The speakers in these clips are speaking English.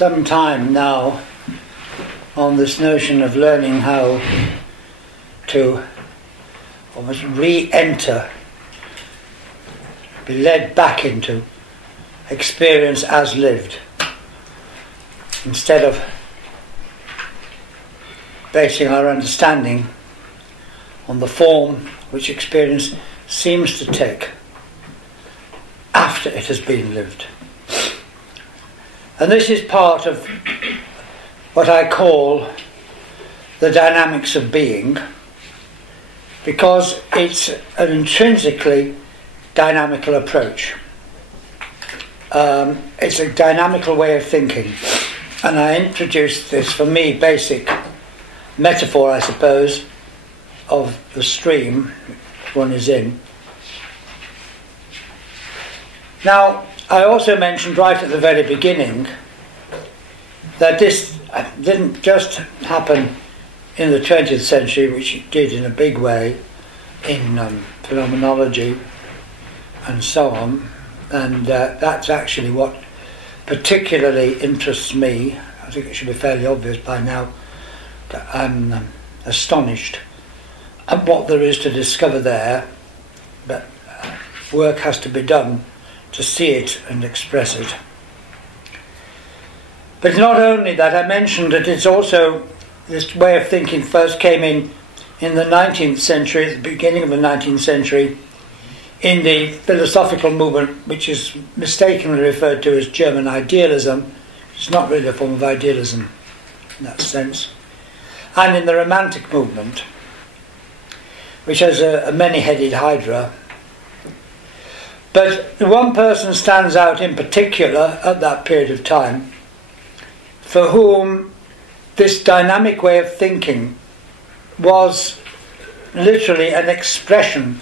some time now on this notion of learning how to almost re-enter, be led back into experience as lived, instead of basing our understanding on the form which experience seems to take after it has been lived. And this is part of what I call the dynamics of being, because it's an intrinsically dynamical approach. It's a dynamical way of thinking. And I introduced this, for me, basic metaphor, I suppose, of the stream one is in. Now, I also mentioned right at the very beginning that this didn't just happen in the 20th century, which it did in a big way in phenomenology and so on, and that's actually what particularly interests me. I think it should be fairly obvious by now that I'm astonished at what there is to discover there, but work has to be done to see it and express it. But not only that, I mentioned that it's also, this way of thinking first came in the 19th century, at the beginning of the 19th century, in the philosophical movement, which is mistakenly referred to as German idealism. It's not really a form of idealism in that sense. And in the Romantic movement, which has a many-headed hydra. But one person stands out in particular at that period of time, for whom this dynamic way of thinking was literally an expression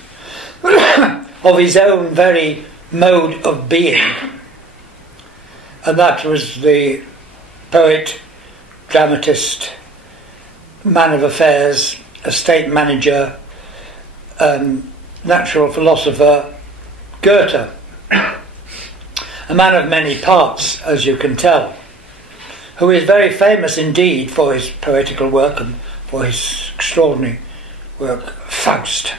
of his own very mode of being. And that was the poet, dramatist, man of affairs, estate manager, natural philosopher, Goethe, a man of many parts, as you can tell, who is very famous indeed for his poetical work and for his extraordinary work, Faust,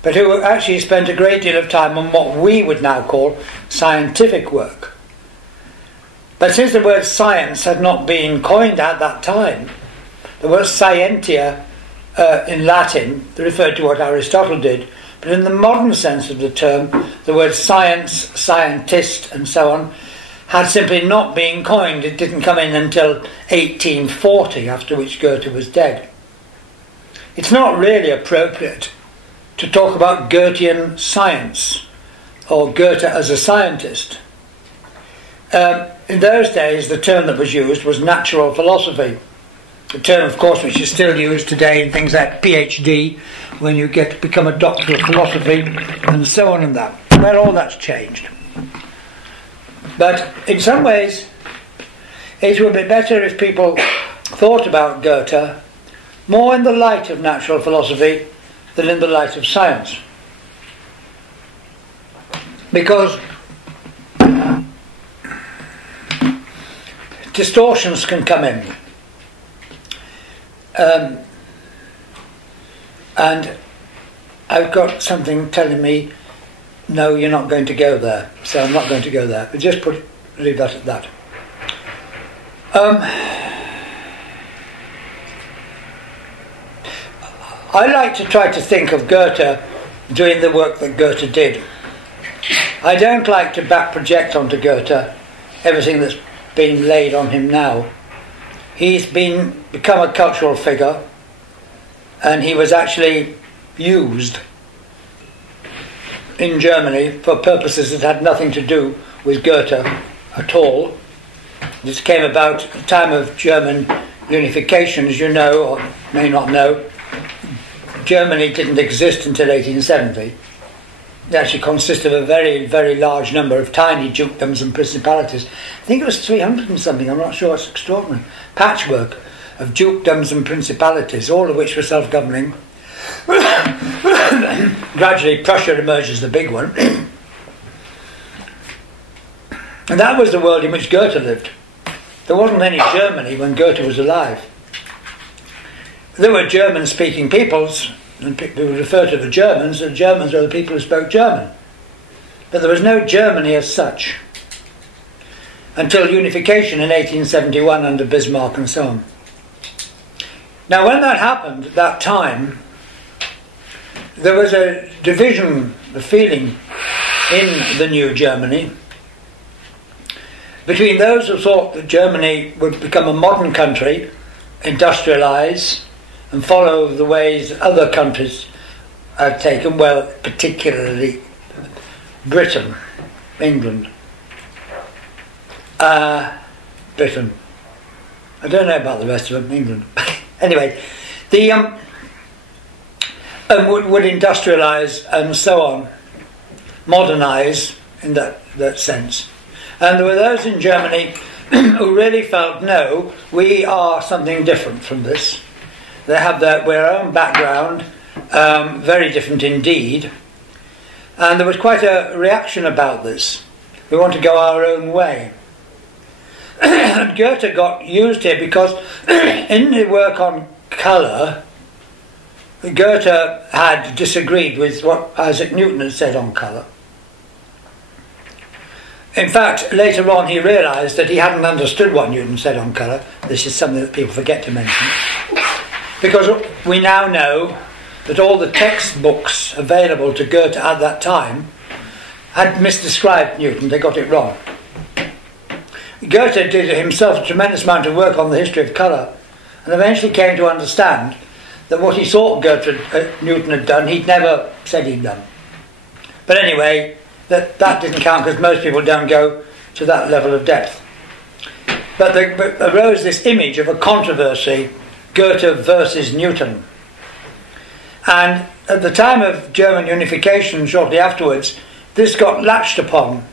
but who actually spent a great deal of time on what we would now call scientific work. But since the word science had not been coined at that time, the word scientia in Latin referred to what Aristotle did, but in the modern sense of the term, the word science, scientist, and so on, had simply not been coined. It didn't come in until 1840, after which Goethe was dead. It's not really appropriate to talk about Goethean science, or Goethe as a scientist. In those days, the term that was used was natural philosophy. The term, of course, which is still used today in things like PhD, when you get to become a doctor of philosophy, and so on and that. Well, all that's changed. But in some ways, it would be better if people thought about Goethe more in the light of natural philosophy than in the light of science. Because distortions can come in. And I've got something telling me, no, you're not going to go there, so I'm not going to go there. But just leave that at that. I like to try to think of Goethe doing the work that Goethe did. I don't like to back project onto Goethe everything that's been laid on him now. He's become a cultural figure, and he was actually used in Germany for purposes that had nothing to do with Goethe at all. This came about at the time of German unification, as you know, or may not know. Germany didn't exist until 1870. It actually consisted of a very, very large number of tiny dukedoms and principalities. I think it was 300 and something, I'm not sure, it's extraordinary. Patchwork of dukedoms and principalities, all of which were self-governing. Gradually Prussia emerged as the big one. And that was the world in which Goethe lived. there wasn't any Germany when Goethe was alive. There were German-speaking peoples, and people would refer to the Germans were the people who spoke German. But there was no Germany as such until unification in 1871 under Bismarck and so on. Now when that happened, at that time, there was a division, a feeling in the new Germany between those who thought that Germany would become a modern country, industrialise, and follow the ways other countries had taken, well, particularly Britain, England. Britain. I don't know about the rest of them, England. Anyway, the would industrialise and so on, modernise in that sense. And there were those in Germany who really felt, no, we are something different from this. They have their own background, very different indeed. And there was quite a reaction about this. We want to go our own way. And Goethe got used here because in the work on colour, Goethe had disagreed with what Isaac Newton had said on colour. In fact, later on he realised that he hadn't understood what Newton said on colour. This is something that people forget to mention. Because we now know that all the textbooks available to Goethe at that time had misdescribed Newton. They got it wrong. Goethe did himself a tremendous amount of work on the history of colour and eventually came to understand that what he thought Newton had done, he'd never said he'd done. But anyway, that didn't count because most people don't go to that level of depth. But there arose this image of a controversy, Goethe versus Newton. And at the time of German unification, shortly afterwards, this got latched upon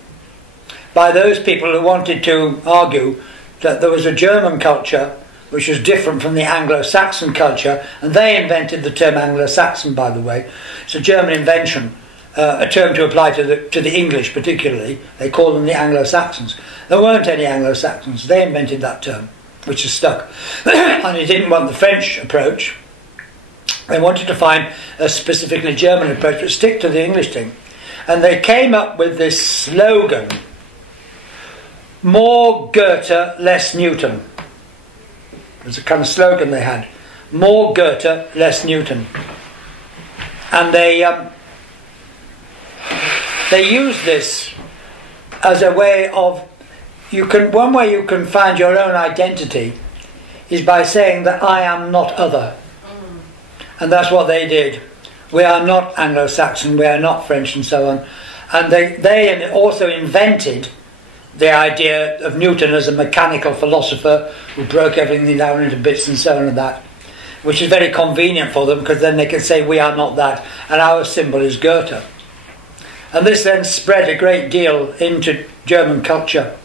by those people who wanted to argue that there was a German culture which was different from the Anglo-Saxon culture, and they invented the term Anglo-Saxon, by the way. It's a German invention, a term to apply to the English particularly. They call them the Anglo-Saxons. There weren't any Anglo-Saxons. They invented that term, which has stuck. And they didn't want the French approach. They wanted to find a specifically German approach, but stick to the English thing. And they came up with this slogan, more Goethe, less Newton. It was a kind of slogan they had. More Goethe, less Newton. And they used this as a way of, one way you can find your own identity is by saying that I am not other. And that's what they did. We are not Anglo-Saxon, we are not French and so on. And they also invented the idea of Newton as a mechanical philosopher who broke everything down into bits and so on and that, which is very convenient for them because then they can say we are not that and our symbol is Goethe. And this then spread a great deal into German culture.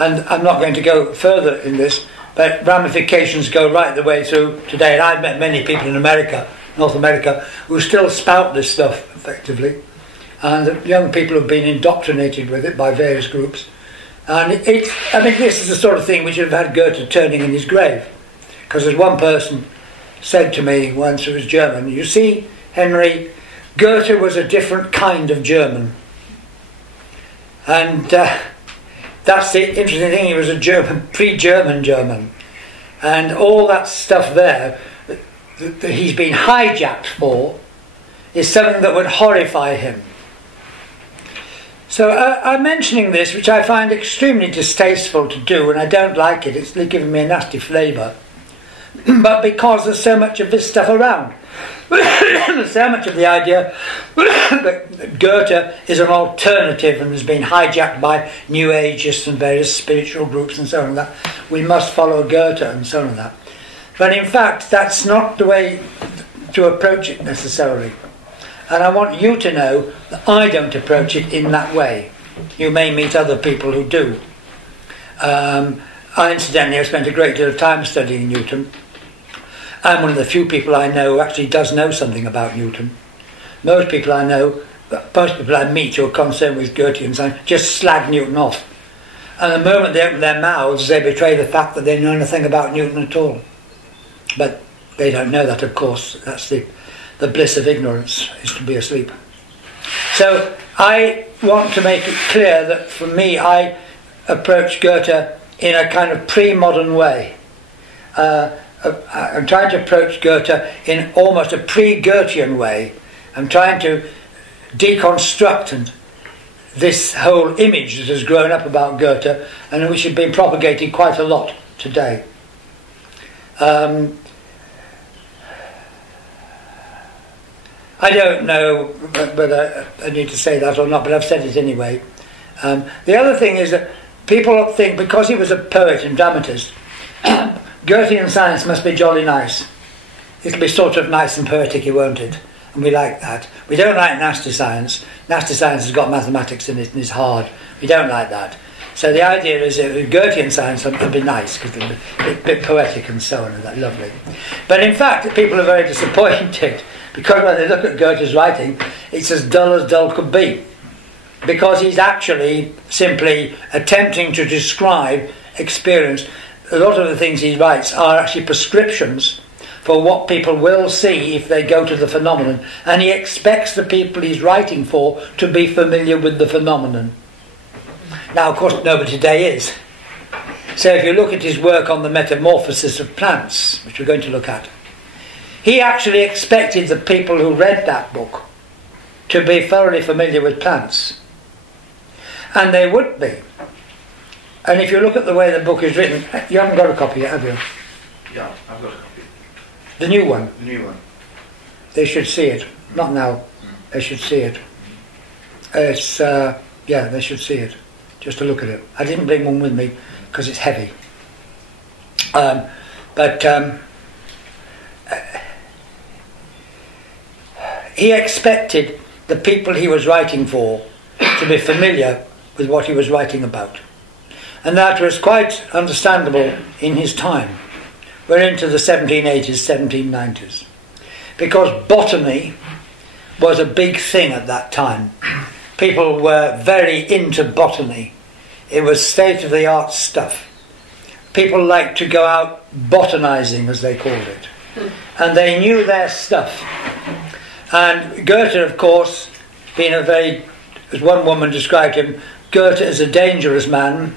And I'm not going to go further in this, but ramifications go right the way through today. And I've met many people in America, North America, who still spout this stuff effectively. And young people have been indoctrinated with it by various groups. And I mean, this is the sort of thing which would have had Goethe turning in his grave. Because as one person said to me once, who was German, you see, Henry, Goethe was a different kind of German. And that's the interesting thing, he was a German, pre-German German. And all that stuff there that he's been hijacked for is something that would horrify him. So I'm mentioning this, which I find extremely distasteful to do, and I don't like it. It's giving me a nasty flavour. But because there's so much of this stuff around. There's so much of the idea that Goethe is an alternative and has been hijacked by New Ageists and various spiritual groups and so on and that. We must follow Goethe and so on and that. But in fact, that's not the way to approach it necessarily. And I want you to know that I don't approach it in that way. You may meet other people who do. I incidentally have spent a great deal of time studying Newton. I'm one of the few people I know who actually does know something about Newton. Most people I know, most people I meet who are concerned with Goethe and so on, just slag Newton off. And the moment they open their mouths, they betray the fact that they know nothing about Newton at all. But they don't know that, of course. That's the bliss of ignorance, is to be asleep. So I want to make it clear that for me, I approach Goethe in a kind of pre-modern way. I'm trying to approach Goethe in almost a pre-Goethean way. I'm trying to deconstruct this whole image that has grown up about Goethe and which has been propagated quite a lot today. I don't know whether I need to say that or not, but I've said it anyway. The other thing is that people think because he was a poet and dramatist, Goethean science must be jolly nice. It'll be sort of nice and poetic, won't it? And we like that. We don't like nasty science. Nasty science has got mathematics in it and is hard. We don't like that. So the idea is that Goethean science would be nice because it'll be a bit poetic and so on, and that lovely. But in fact, people are very disappointed because when they look at Goethe's writing, it's as dull could be. Because he's actually simply attempting to describe experience. A lot of the things he writes are actually prescriptions for what people will see if they go to the phenomenon, and he expects the people he's writing for to be familiar with the phenomenon. Now, of course, nobody today is. So if you look at his work on the Metamorphosis of Plants, which we're going to look at, he actually expected the people who read that book to be thoroughly familiar with plants. And they would be. And if you look at the way the book is written, you haven't got a copy yet, have you? Yeah, I've got a copy. The new one? The new one. They should see it. Not now. They should see it. It's, yeah, they should see it. Just to look at it. I didn't bring one with me because it's heavy. He expected the people he was writing for to be familiar with what he was writing about. And that was quite understandable in his time. We're into the 1780s, 1790s. Because botany was a big thing at that time. People were very into botany. It was state-of-the-art stuff. People liked to go out botanizing, as they called it. And they knew their stuff. And Goethe, of course, being a very, as one woman described him, Goethe is a dangerous man.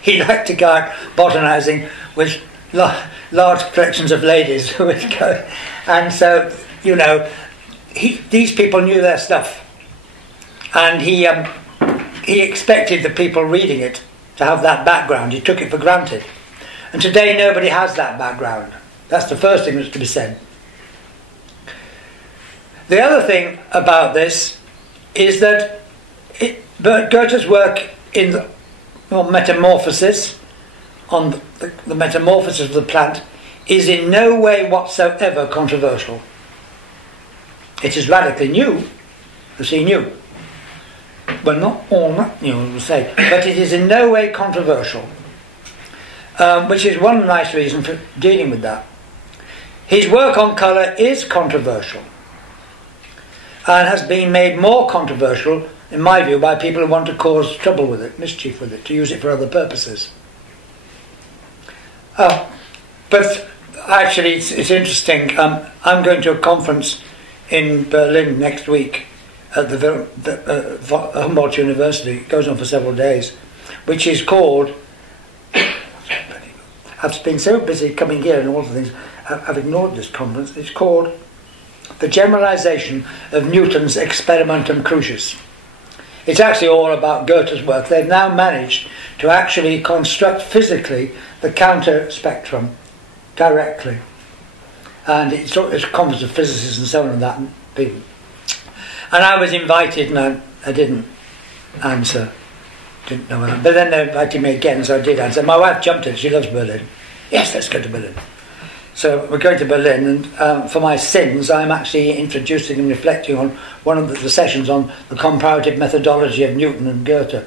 He liked to go out botanizing with large collections of ladies who would go. And so, you know, these people knew their stuff. And he expected the people reading it to have that background. He took it for granted. And today nobody has that background. That's the first thing that's to be said. The other thing about this is that Goethe's work in the Metamorphosis, on the metamorphosis of the plant, is in no way whatsoever controversial. It is radically new, as he knew. Well, not all that new, I would say, but it is in no way controversial, which is one nice reason for dealing with that. His work on colour is controversial, and has been made more controversial, in my view, by people who want to cause trouble with it, mischief with it, to use it for other purposes. But actually, it's interesting. I'm going to a conference in Berlin next week at the Humboldt University. It goes on for several days, which is called, I've been so busy coming here and all the things, I've ignored this conference. It's called The Generalization of Newton's Experimentum Crucis. It's actually all about Goethe's work. They've now managed to actually construct physically the counter spectrum directly. And it's a conference of physicists and so on and that. And I was invited and I didn't answer. Didn't know that. But then they invited me again, so I did answer. My wife jumped in, she loves Berlin. Yes, let's go to Berlin. So we're going to Berlin, and for my sins, I'm actually introducing and reflecting on one of the sessions on the comparative methodology of Newton and Goethe,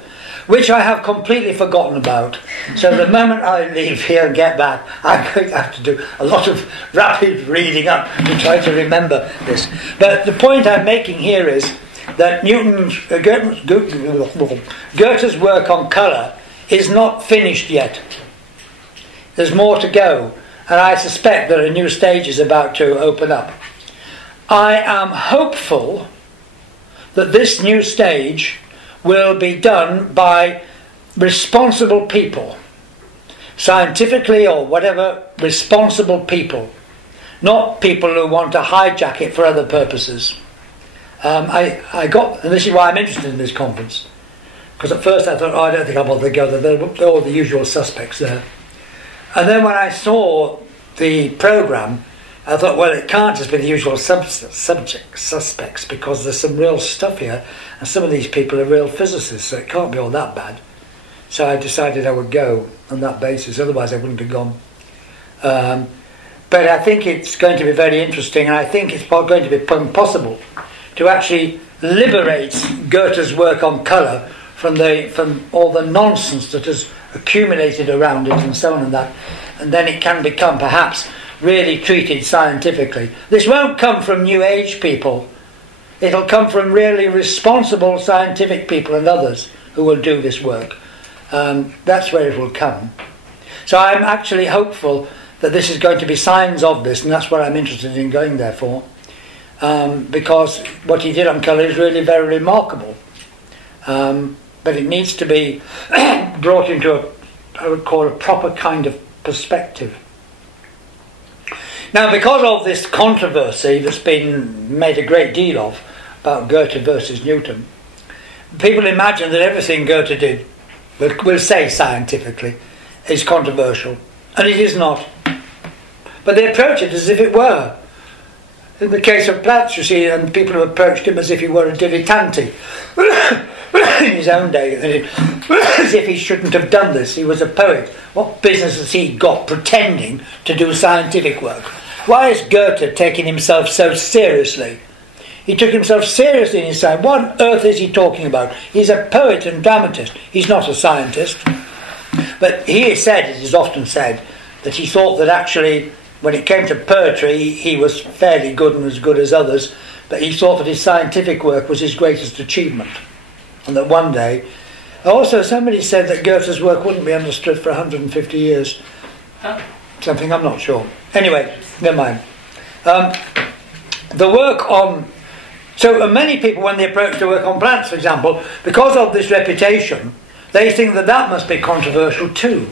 which I have completely forgotten about. So the moment I leave here and get back, I'm going to have to do a lot of rapid reading up to try to remember this. But the point I'm making here is that Goethe's work on colour is not finished yet. There's more to go, and I suspect that a new stage is about to open up. I am hopeful that this new stage will be done by responsible people, scientifically or whatever, responsible people, not people who want to hijack it for other purposes. And this is why I'm interested in this conference, because at first I thought, oh, I don't think I'll bother to go there, they're all the usual suspects there. And then when I saw the programme, I thought, well, it can't just be the usual suspects, because there's some real stuff here, and some of these people are real physicists, so it can't be all that bad. So I decided I would go on that basis, otherwise I wouldn't have gone. But I think it's going to be very interesting, and I think it's going to be possible to actually liberate Goethe's work on colour from all the nonsense that has accumulated around it and so on and that, and then it can become perhaps really treated scientifically. This won't come from New Age people. It'll come from really responsible scientific people and others who will do this work. That's where it will come. So I'm actually hopeful that this is going to be signs of this, and that's what I'm interested in going there for, because what he did on colour is really very remarkable. But it needs to be brought into I would call a proper kind of perspective. Now, because of this controversy that's been made a great deal of about Goethe versus Newton, people imagine that everything Goethe did, we'll say scientifically, is controversial, and it is not. But they approach it as if it were. In the case of Plants, you see, and people have approached him as if he were a dilettante in his own day, as if he shouldn't have done this. He was a poet. What business has he got pretending to do scientific work? Why is Goethe taking himself so seriously? He took himself seriously in his science. What on earth is he talking about? He's a poet and dramatist. He's not a scientist. But he has said, it is often said, that he thought that actually, when it came to poetry, he was fairly good and as good as others, but he thought that his scientific work was his greatest achievement. And that one day... Also, somebody said that Goethe's work wouldn't be understood for 150 years. Something, I'm not sure. Anyway, never mind. The work on... So many people, when they approach the work on plants, for example, because of this reputation, they think that that must be controversial too.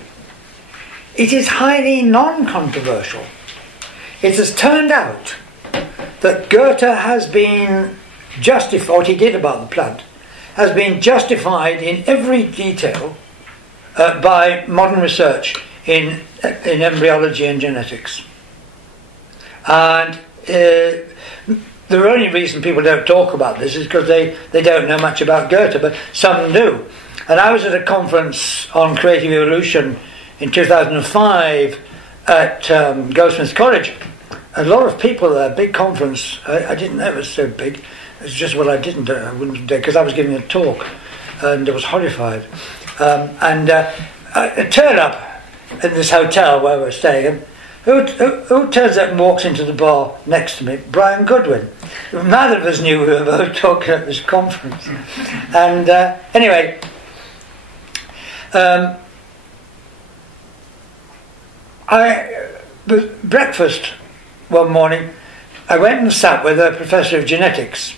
It is highly non-controversial. It has turned out that Goethe has been justified, what he did about the plant, has been justified in every detail by modern research in embryology and genetics. And the only reason people don't talk about this is because they don't know much about Goethe, but some do. And I was at a conference on creative evolution in 2005 at Goldsmiths College. A lot of people there, big conference. I didn't know it was so big. It's just what I wouldn't do, because I was giving a talk and I was horrified. I turn up in this hotel where we're staying, and who turns up and walks into the bar next to me? Brian Goodwin. Neither of us knew we were both talking at this conference. And anyway, breakfast one morning, I went and sat with a professor of genetics,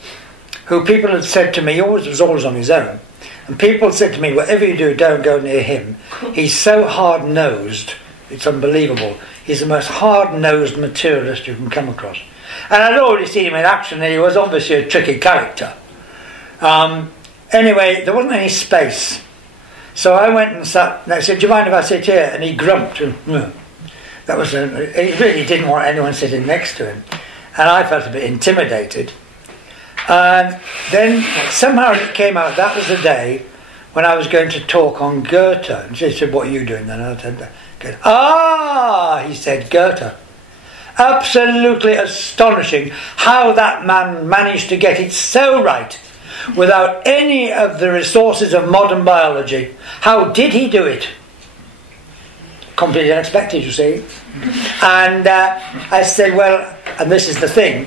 who people had said to me, he was always on his own, and people said to me, whatever you do, don't go near him. He's so hard-nosed, it's unbelievable. He's the most hard-nosed materialist you can come across. And I'd already seen him in action, and he was obviously a tricky character. Anyway, there wasn't any space. So I went and sat, and I said, do you mind if I sit here? And he grumped. And, that was he really didn't want anyone sitting next to him. And I felt a bit intimidated. And then somehow it came out, that was the day when I was going to talk on Goethe. And she said, what are you doing then? And I said, Goethe. Ah, he said, Goethe. Absolutely astonishing how that man managed to get it so right without any of the resources of modern biology. How did he do it? Completely unexpected, you see. And I said, well, and this is the thing,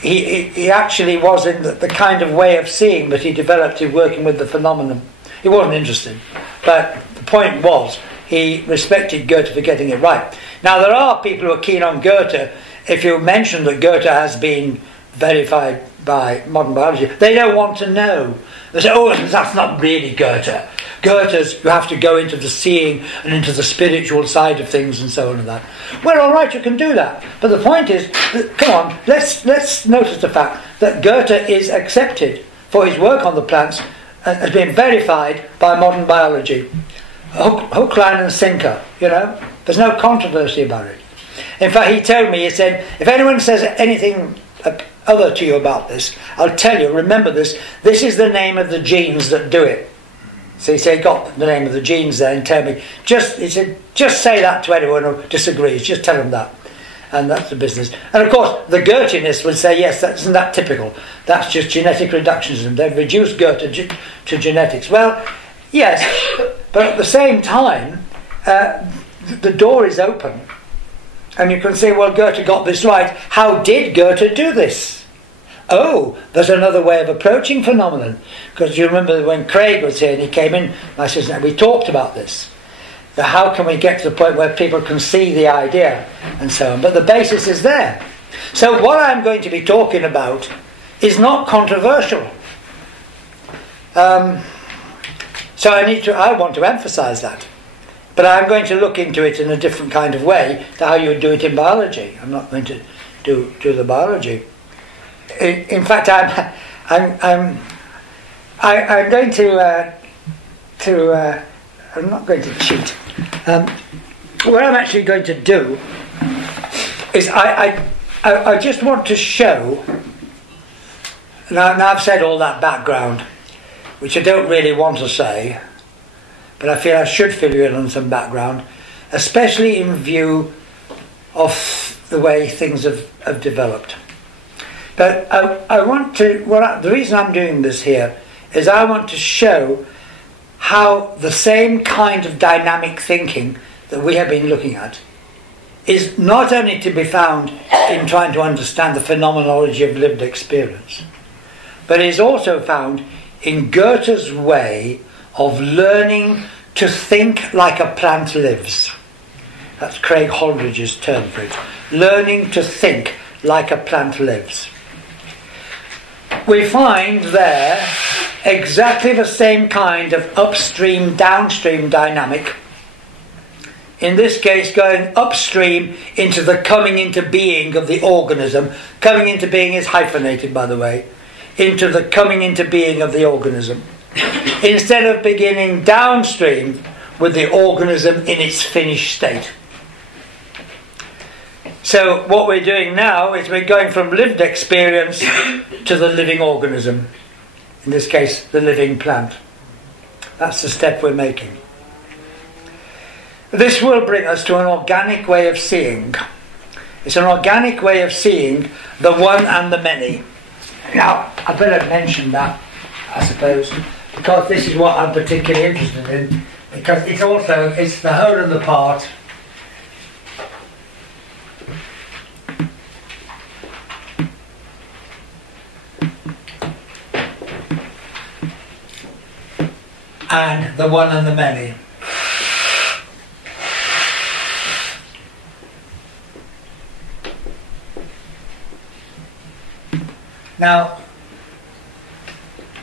he actually was in the kind of way of seeing that he developed in working with the phenomenon. He wasn't interested, but the point was, he respected Goethe for getting it right. Now, there are people who are keen on Goethe. If you mention that Goethe has been verified by modern biology, they don't want to know. They say, oh, that's not really Goethe. Goethe's, you have to go into the seeing and into the spiritual side of things and so on and that. Well, all right, you can do that. But the point is, come on, let's notice the fact that Goethe is accepted for his work on the plants and has been verified by modern biology. Hook, line and sinker, you know. There's no controversy about it. In fact, he told me, he said, if anyone says anything other to you about this, I'll tell you, remember this is the name of the genes that do it. So he said, he got the name of the genes there and tell me, he said, just say that to anyone who disagrees, just tell them that. And that's the business. And of course, the Goethenists would say, yes, isn't that typical? That's just genetic reductionism. They've reduced Goethe to genetics. Well, yes, but at the same time, the door is open. And you can say, well, Goethe got this right. How did Goethe do this? Oh, there's another way of approaching phenomenon. Because you remember when Craig was here and he came in, I said, we talked about this. How can we get to the point where people can see the idea and so on? But the basis is there. So what I'm going to be talking about is not controversial. So I want to emphasize that. But I'm going to look into it in a different kind of way to how you would do it in biology. I'm not going to do the biology. In fact, I'm going to I'm not going to cheat. What I'm actually going to do is I just want to show. Now I've said all that background, which I don't really want to say, but I feel I should fill you in on some background, especially in view of the way things have developed. But I want to. The reason I'm doing this here is I want to show how the same kind of dynamic thinking that we have been looking at is not only to be found in trying to understand the phenomenology of lived experience, but is also found in Goethe's way of learning to think like a plant lives. That's Craig Holdridge's term for it. Learning to think like a plant lives. We find there exactly the same kind of upstream-downstream dynamic. In this case, going upstream into the coming into being of the organism. Coming into being is hyphenated, by the way. Into the coming into being of the organism. Instead of beginning downstream with the organism in its finished state. So what we're doing now is we're going from lived experience to the living organism. In this case, the living plant. That's the step we're making. This will bring us to an organic way of seeing. It's an organic way of seeing the one and the many. Now, I better mention that, I suppose, because this is what I'm particularly interested in, because it's the whole and the part. And the one and the many. Now,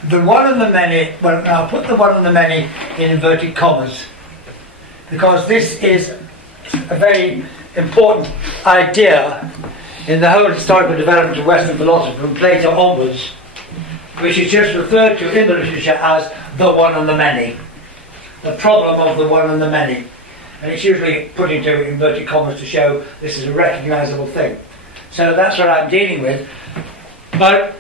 the one and the many, well, I'll put the one and the many in inverted commas, because this is a very important idea in the whole historical development of Western philosophy from Plato onwards, which is just referred to in the literature as the one and the many. The problem of the one and the many. And it's usually put into inverted commas to show this is a recognisable thing. So that's what I'm dealing with. But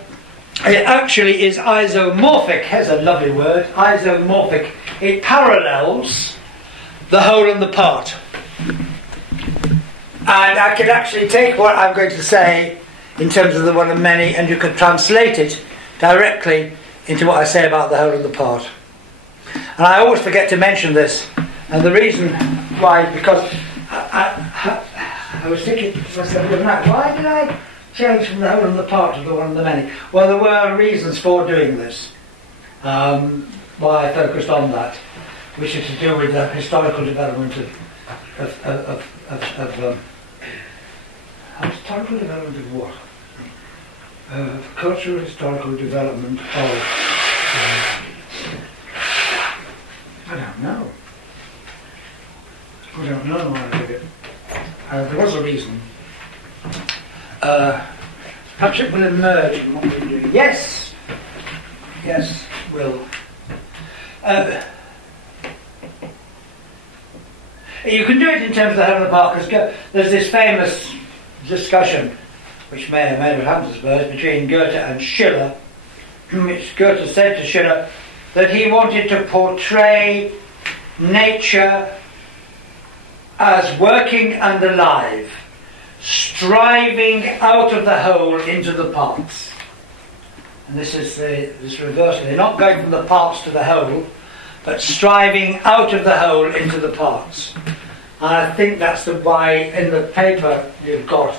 it actually is isomorphic. Here's a lovely word. Isomorphic. It parallels the whole and the part. And I could actually take what I'm going to say in terms of the one and many, and you could translate it directly into what I say about the whole and the part. And I always forget to mention this, and the reason why, because I was thinking to myself, why did I change from the whole and the part to the one and the many? Well, there were reasons for doing this, why I focused on that. which is to do with the historical development historical development of what? Cultural historical development of I don't know why I did it. There was a reason. Perhaps it will emerge in what we're doing. Yes, will. You can do it in terms of the whole of the part, because there's this famous discussion, which may or may not happen, I suppose, between Goethe and Schiller, in which Goethe said to Schiller that he wanted to portray nature as working and alive, striving out of the whole into the parts. And this is this reversal. They're not going from the parts to the whole, but striving out of the whole into the parts. And I think that's why in the paper you've got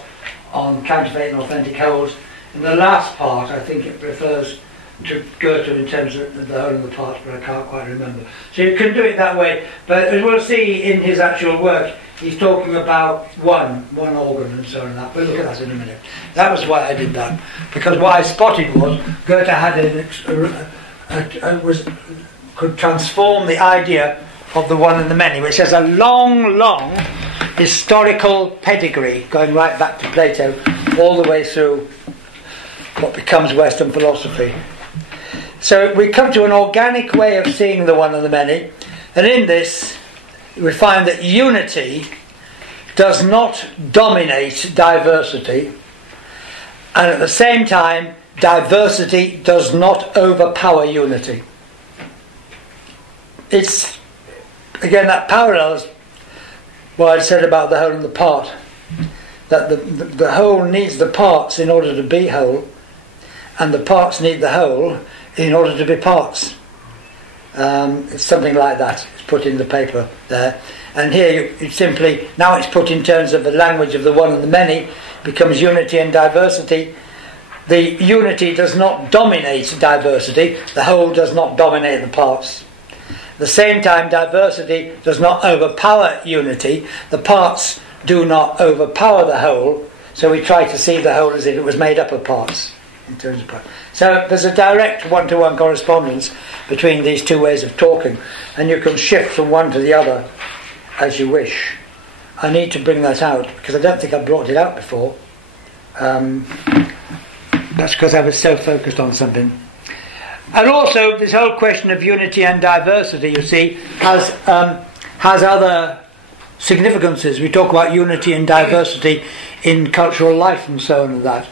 on counterfeit and authentic wholes, in the last part I think it refers to Goethe in terms of the whole and the parts, but I can't quite remember. So you can do it that way, but as we'll see in his actual work, he's talking about one organ and so on and that. We'll look at that in a minute. That was why I did that, because what I spotted was Goethe had could transform the idea of the one and the many, which has a long historical pedigree going right back to Plato all the way through what becomes Western philosophy. So we come to an organic way of seeing the one and the many, and in this we find that unity does not dominate diversity, and at the same time diversity does not overpower unity. It's again that parallels what I said about the whole and the part, that the whole needs the parts in order to be whole, and the parts need the whole in order to be parts. It's something like that. It's put in the paper there, and here it's simply, now it's put in terms of the language of the one and the many, becomes unity and diversity. The unity does not dominate diversity, the whole does not dominate the parts. At the same time, diversity does not overpower unity, the parts do not overpower the whole, so we try to see the whole as if it was made up of parts in terms of parts. So there's a direct one-to-one correspondence between these two ways of talking, and you can shift from one to the other as you wish. I need to bring that out because I don't think I brought it out before. That's because I was so focused on something. And also this whole question of unity and diversity, you see, has other significances. We talk about unity and diversity in cultural life and so on and that.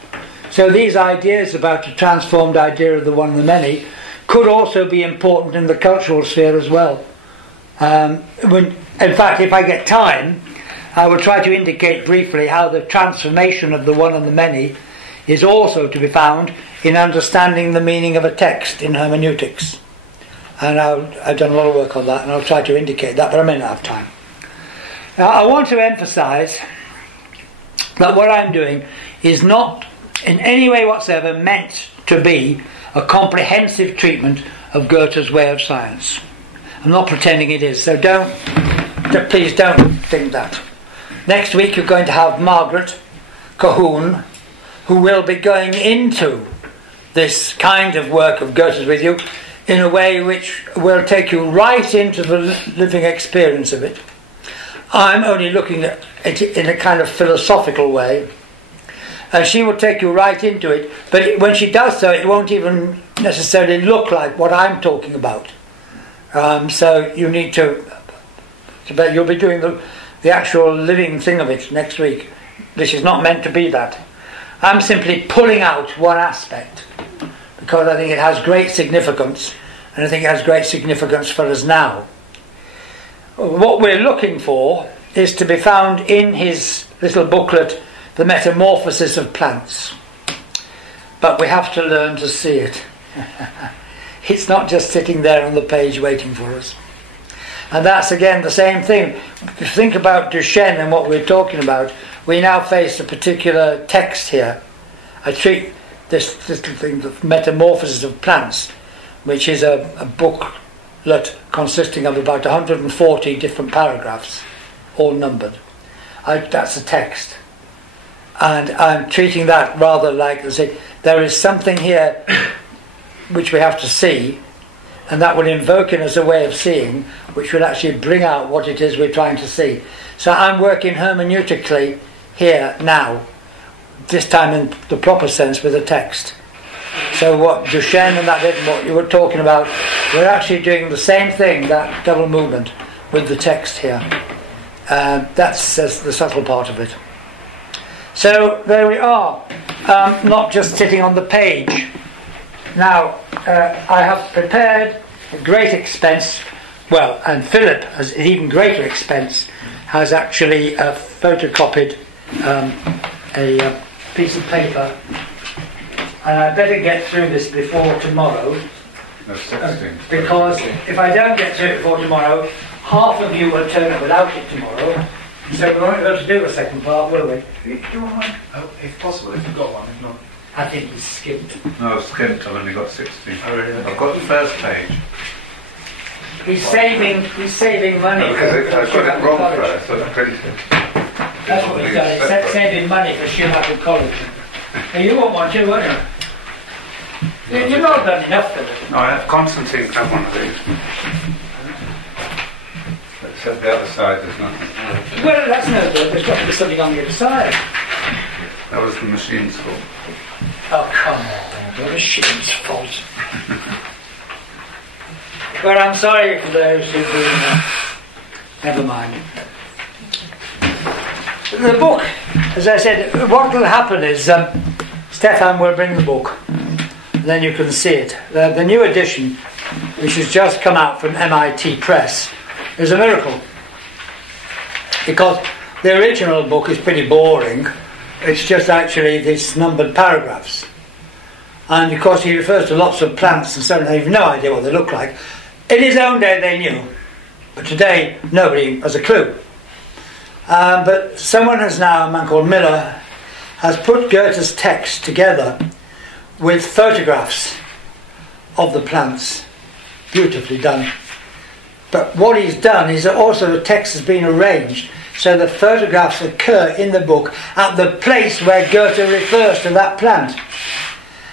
So these ideas about the transformed idea of the one and the many could also be important in the cultural sphere as well. In fact, if I get time, I will try to indicate briefly how the transformation of the one and the many is also to be found in understanding the meaning of a text in hermeneutics. And I've done a lot of work on that, and I'll try to indicate that, but I may not have time. Now, I want to emphasise that what I'm doing is not in any way whatsoever meant to be a comprehensive treatment of Goethe's way of science. I'm not pretending it is, so please don't think that. Next week you're going to have Margaret Cahoon, who will be going into this kind of work of Goethe's with you in a way which will take you right into the living experience of it. I'm only looking at it in a kind of philosophical way, and she will take you right into it, but when she does so it won't even necessarily look like what I'm talking about. So you need to you'll be doing the actual living thing of it next week. This is not meant to be that. I'm simply pulling out one aspect because I think it has great significance, and I think it has great significance for us now. What we're looking for is to be found in his little booklet, The Metamorphosis of Plants. But we have to learn to see it. It's not just sitting there on the page waiting for us. And that's again the same thing. If you think about Duchenne and what we're talking about, we now face a particular text here. I treat this little thing, The Metamorphosis of Plants, which is a book consisting of about 140 different paragraphs, all numbered. That's a text. And I'm treating that rather like, there is something here which we have to see, and that will invoke in us a way of seeing, which will actually bring out what it is we're trying to see. So I'm working hermeneutically here now, this time in the proper sense with a text. So what Duchenne and that did, what you were talking about, we're actually doing the same thing, that double movement, with the text here. That's the subtle part of it. So there we are, not just sitting on the page. Now, I have prepared at great expense, well, and Philip, at even greater expense, has actually photocopied a piece of paper, and I better get through this before tomorrow, because if I don't get through it before tomorrow, half of you will turn up without it tomorrow, so we won't be able to do the second part, will we? Do you want one? Oh, if possible, if you've got one, if not. I think he's skipped. No, I've skipped, I've only got 16. Oh, really? I've got the first page. He's saving money. No, because I got it wrong first, so I printed it. That's what he's done, he's saving money for Schumacher College. Hey, you want one too, won't you? You've not done enough for it. No, I have Constantine have one of these. Except the other side, there's nothing. Well, that's no good, there's got to be something on the other side. That was the machine's fault. Oh, come on, the machine's fault. Well, I'm sorry for those who've been... never mind. The book, as I said, what will happen is Stefan will bring the book, and then you can see it. The new edition, which has just come out from MIT Press, is a miracle, because the original book is pretty boring. It's just actually these numbered paragraphs, and of course he refers to lots of plants and so on. They have no idea what they look like. In his own day they knew, but today nobody has a clue. But someone has now, a man called Miller, has put Goethe's text together with photographs of the plants, beautifully done. But what he's done is that also the text has been arranged so the photographs occur in the book at the place where Goethe refers to that plant.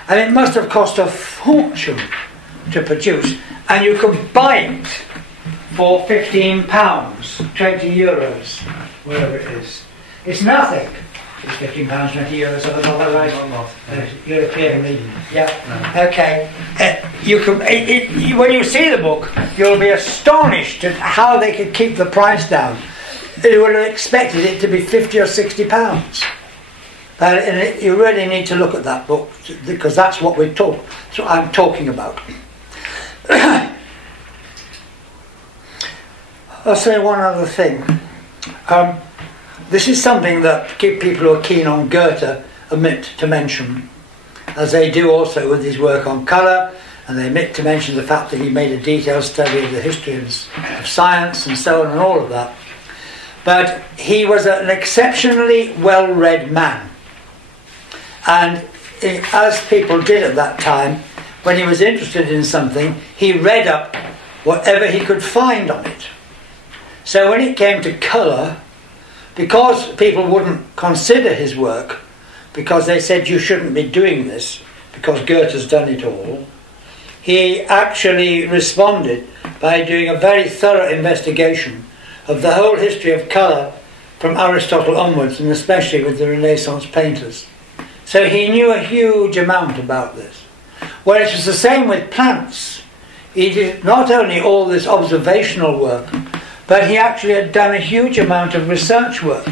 And it must have cost a fortune to produce, and you can buy it for £15, 20 euros, whatever it is. It's nothing. It's £15, 20 euros, so that's all right. European reading. Yeah. No. Okay. You can. When you see the book, you'll be astonished at how they could keep the price down. You would have expected it to be £50 or £60. But you really need to look at that book, because that's what I'm talking about. I'll say one other thing. This is something that people who are keen on Goethe omit to mention, as they do also with his work on colour, and they omit to mention the fact that he made a detailed study of the history of science and so on and all of that. But he was an exceptionally well-read man, and as people did at that time, when he was interested in something, he read up whatever he could find on it. So when it came to colour, because people wouldn't consider his work, because they said you shouldn't be doing this, because Goethe's done it all, he actually responded by doing a very thorough investigation of the whole history of colour from Aristotle onwards, and especially with the Renaissance painters. So he knew a huge amount about this. Well, it was the same with plants. He did not only all this observational work, but he actually had done a huge amount of research work.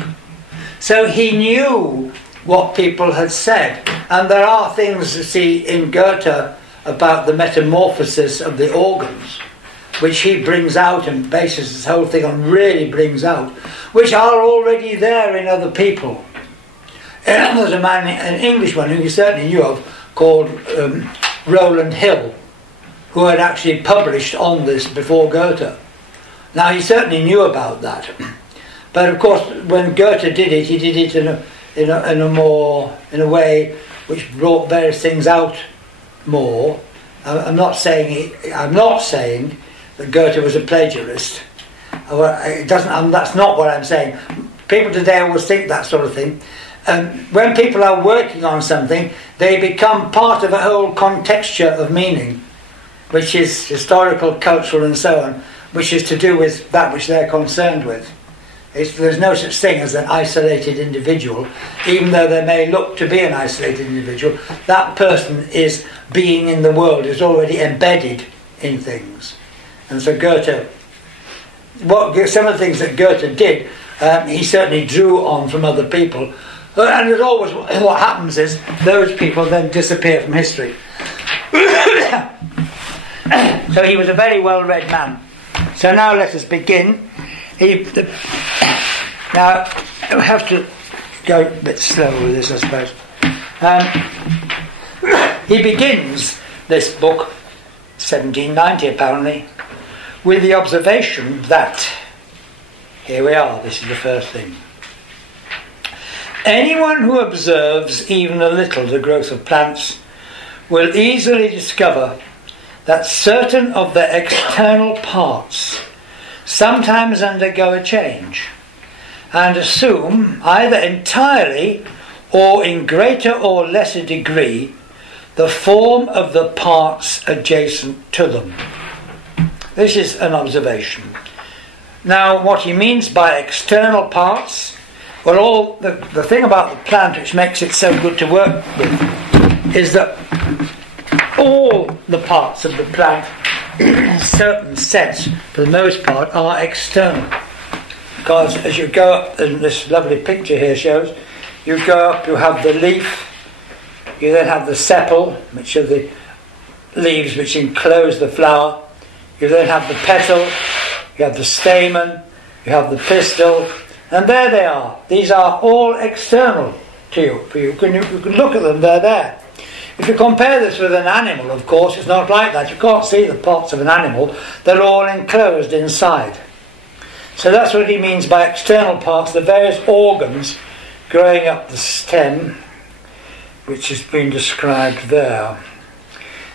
So he knew what people had said. And there are things to see in Goethe about the metamorphosis of the organs, which he brings out and bases this whole thing on, really brings out, which are already there in other people. And there's a man, an Englishman who you certainly knew of, called Rowland Hill, who had actually published on this before Goethe. Now he certainly knew about that, but of course when Goethe did it, he did it in a way which brought various things out more. I'm not saying that Goethe was a plagiarist. Well, it doesn't. That's not what I'm saying. People today always think that sort of thing. When people are working on something, they become part of a whole contexture of meaning, which is historical, cultural, and so on, which is to do with that which they're concerned with. There's no such thing as an isolated individual, even though there may look to be an isolated individual. That person is being in the world, is already embedded in things. And so Goethe, some of the things that Goethe did, he certainly drew on from other people. And as always, what happens is those people then disappear from history. So he was a very well-read man. So now let us begin. Now, I have to go a bit slow with this, I suppose. He begins this book, 1790 apparently, with the observation that, here we are, this is the first thing. Anyone who observes even a little the growth of plants will easily discover that certain of their external parts sometimes undergo a change and assume, either entirely or in greater or lesser degree, the form of the parts adjacent to them. This is an observation. Now, what he means by external parts, well, the thing about the plant which makes it so good to work with is that all the parts of the plant, in certain sets, for the most part, are external. Because as you go up, and this lovely picture here shows, you go up, you have the leaf, you then have the sepal, which are the leaves which enclose the flower, you then have the petal, you have the stamen, you have the pistil, and there they are. These are all external to you. You can look at them, they're there. If you compare this with an animal, of course, it's not like that. You can't see the parts of an animal. They're all enclosed inside. So that's what he means by external parts, the various organs growing up the stem, which has been described there.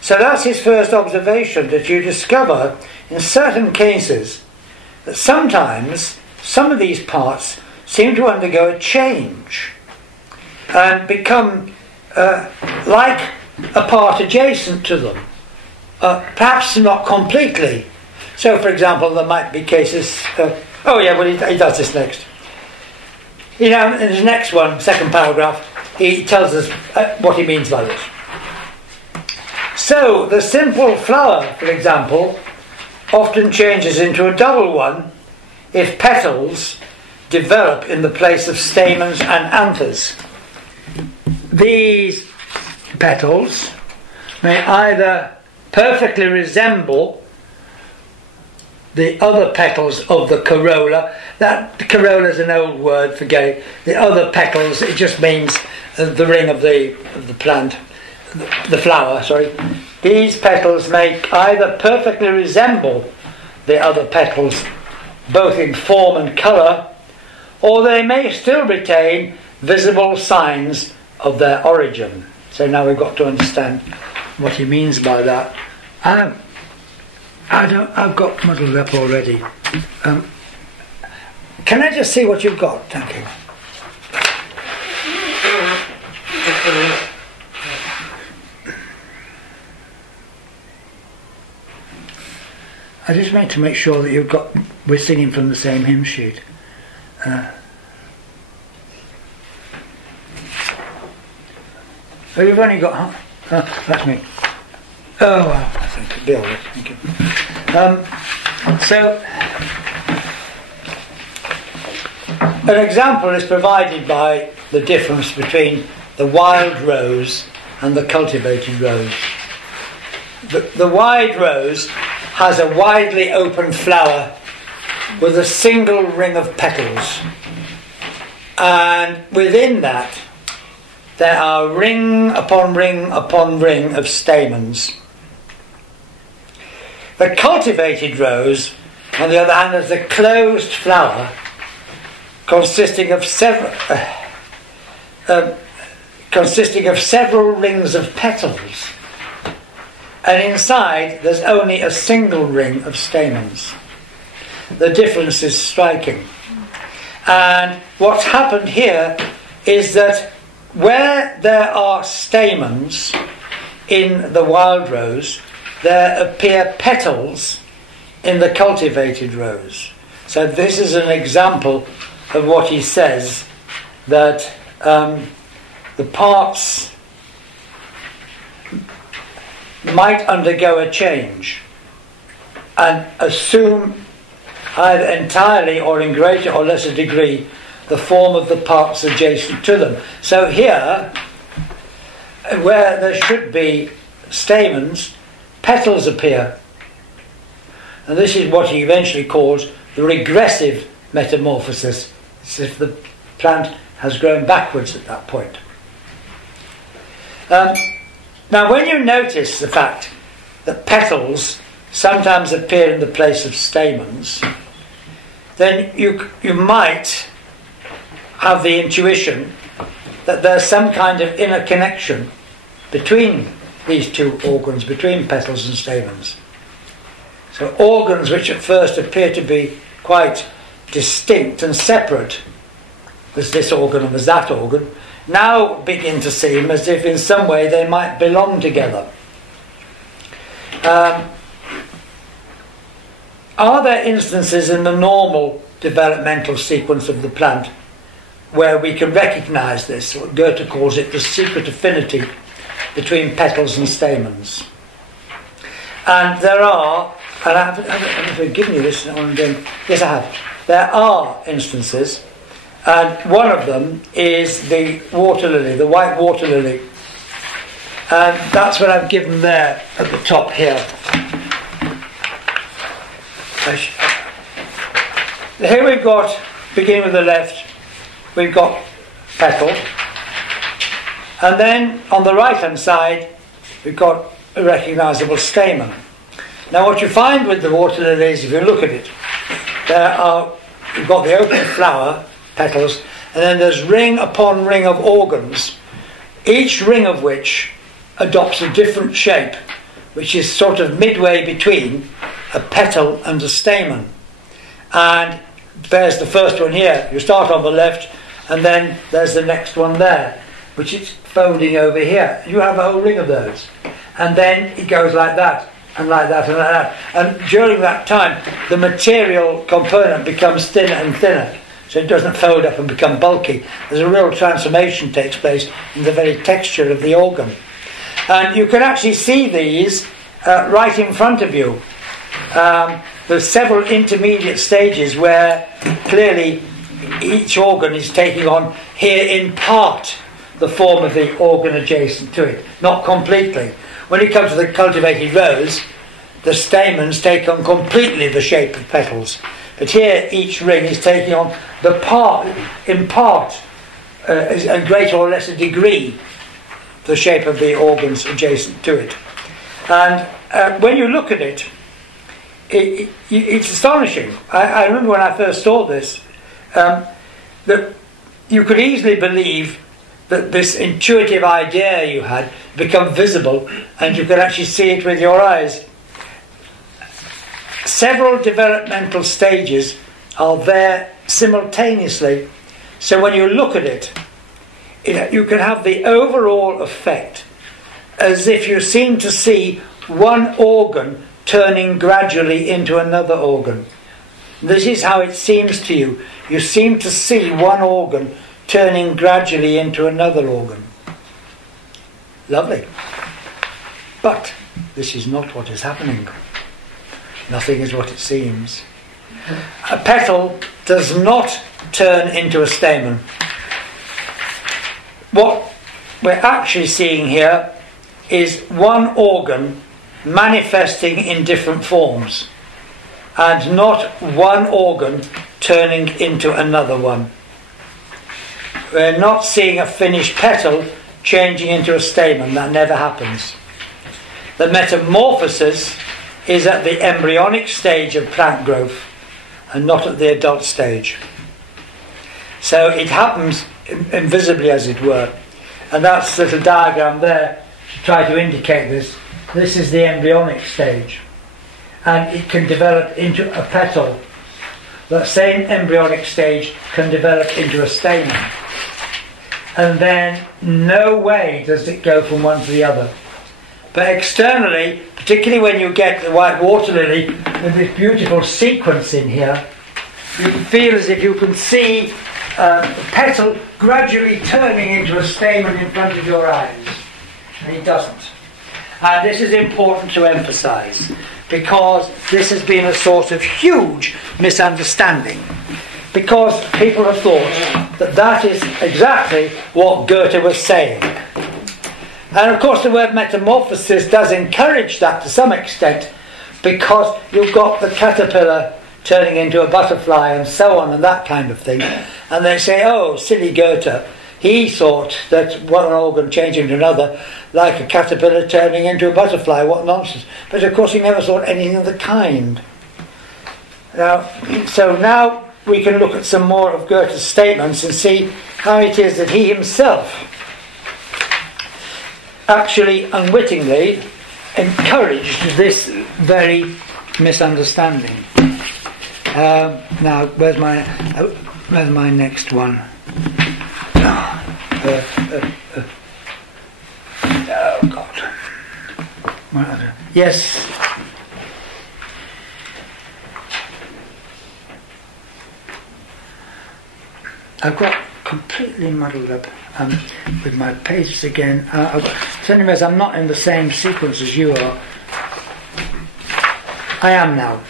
So that's his first observation, that you discover in certain cases that sometimes some of these parts seem to undergo a change and become like a part adjacent to them, perhaps not completely. So, for example, there might be cases. He does this next. You know, in his next one, second paragraph, he tells us what he means by this. So, the simple flower, for example, often changes into a double one if petals develop in the place of stamens and anthers. These petals may either perfectly resemble the other petals of the corolla. That corolla is an old word, forget it. The other petals, it just means the ring of the plant, the flower, sorry. These petals may either perfectly resemble the other petals, both in form and colour, or they may still retain visible signs of their origin. So now we've got to understand what he means by that. I've got muddled up already. Can I just see what you've got? Thank you. I just meant to make sure that we're singing from the same hymn sheet. You've only got... that's me. Oh, well, thank you. Be all right, thank you. So, an example is provided by the difference between the wild rose and the cultivated rose. The wild rose has a widely open flower with a single ring of petals, and within that there are ring upon ring upon ring of stamens. The cultivated rose, on the other hand, has a closed flower consisting of several rings of petals. and inside there's only a single ring of stamens. The difference is striking. And what's happened here is that where there are stamens in the wild rose, there appear petals in the cultivated rose. So this is an example of what he says, that the parts might undergo a change and assume either entirely or in greater or lesser degree the form of the parts adjacent to them. So here, where there should be stamens, petals appear. And this is what he eventually calls the regressive metamorphosis. It's as if the plant has grown backwards at that point. Now when you notice the fact that petals sometimes appear in the place of stamens, then you might have the intuition that there's some kind of inner connection between these two organs, between petals and stamens. So organs which at first appear to be quite distinct and separate, as this organ and as that organ, now begin to seem as if in some way they might belong together. Are there instances in the normal developmental sequence of the plant where we can recognise this? What Goethe calls it the secret affinity between petals and stamens. And there are, and I haven't given you this, yes I have, there are instances, and one of them is the water lily, the white water lily. And that's what I've given there at the top here. Here we've got, beginning with the left, we've got petal. And then on the right hand side, we've got a recognisable stamen. Now what you find with the water lilies, if you look at it, you've got the open flower, petals, and then there's ring upon ring of organs, each ring of which adopts a different shape, which is sort of midway between a petal and a stamen. And there's the first one here. You start on the left, and then there's the next one there, which is folding over here. You have a whole ring of those. And then it goes like that, and like that, and like that. And during that time, the material component becomes thinner and thinner, so it doesn't fold up and become bulky. There's a real transformation takes place in the very texture of the organ. And you can actually see these right in front of you. There's several intermediate stages where clearly each organ is taking on here in part the form of the organ adjacent to it, not completely. When it comes to the cultivated rose, the stamens take on completely the shape of petals. But here each ring is taking on the part, in part, a greater or lesser degree, the shape of the organs adjacent to it. And when you look at it, it's astonishing. I remember when I first saw this, that you could easily believe that this intuitive idea you had become visible and you could actually see it with your eyes. Several developmental stages are there simultaneously, so when you look at it, you can have the overall effect as if you seem to see one organ turning gradually into another organ. This is how it seems to you. You seem to see one organ turning gradually into another organ. Lovely. But this is not what is happening. Nothing is what it seems. A petal does not turn into a stamen. What we're actually seeing here is one organ manifesting in different forms, and not one organ turning into another one. We're not seeing a finished petal changing into a stamen. That never happens. The metamorphosis is at the embryonic stage of plant growth and not at the adult stage. So it happens invisibly, as it were. And that's the little diagram there to try to indicate this. this is the embryonic stage, and it can develop into a petal. That same embryonic stage can develop into a stamen, and then no way does it go from one to the other. But externally, particularly when you get the white water lily with this beautiful sequence in here, you can feel as if you can see the petal gradually turning into a stamen in front of your eyes. And it doesn't. And this is important to emphasize, because this has been a source of huge misunderstanding, because people have thought that that is exactly what Goethe was saying. And of course the word metamorphosis does encourage that to some extent, because you've got the caterpillar turning into a butterfly and so on and that kind of thing. And they say, oh, silly Goethe, he thought that one organ changed into another, like a caterpillar turning into a butterfly, what nonsense. But of course he never thought anything of the kind. So now we can look at some more of Goethe's statements and see how it is that he himself actually unwittingly encouraged this very misunderstanding. Now, where's my next one? Oh God! Yes. I've got completely muddled up with my pages again. Anyways, I'm not in the same sequence as you are. I am now.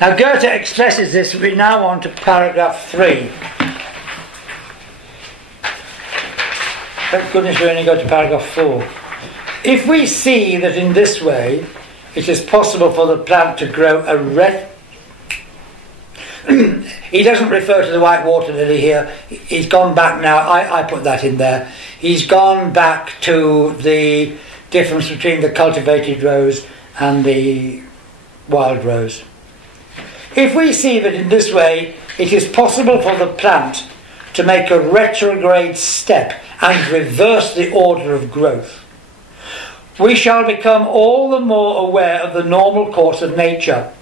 Now Goethe expresses this. We're now on to paragraph 3. Thank goodness we only go to paragraph 4. If we see that in this way it is possible for the plant to grow a he doesn't refer to the white water lily here. He's gone back now. I put that in there. He's gone back to the difference between the cultivated rose and the wild rose. If we see that in this way it is possible for the plant to make a retrograde step and reverse the order of growth, we shall become all the more aware of the normal course of nature,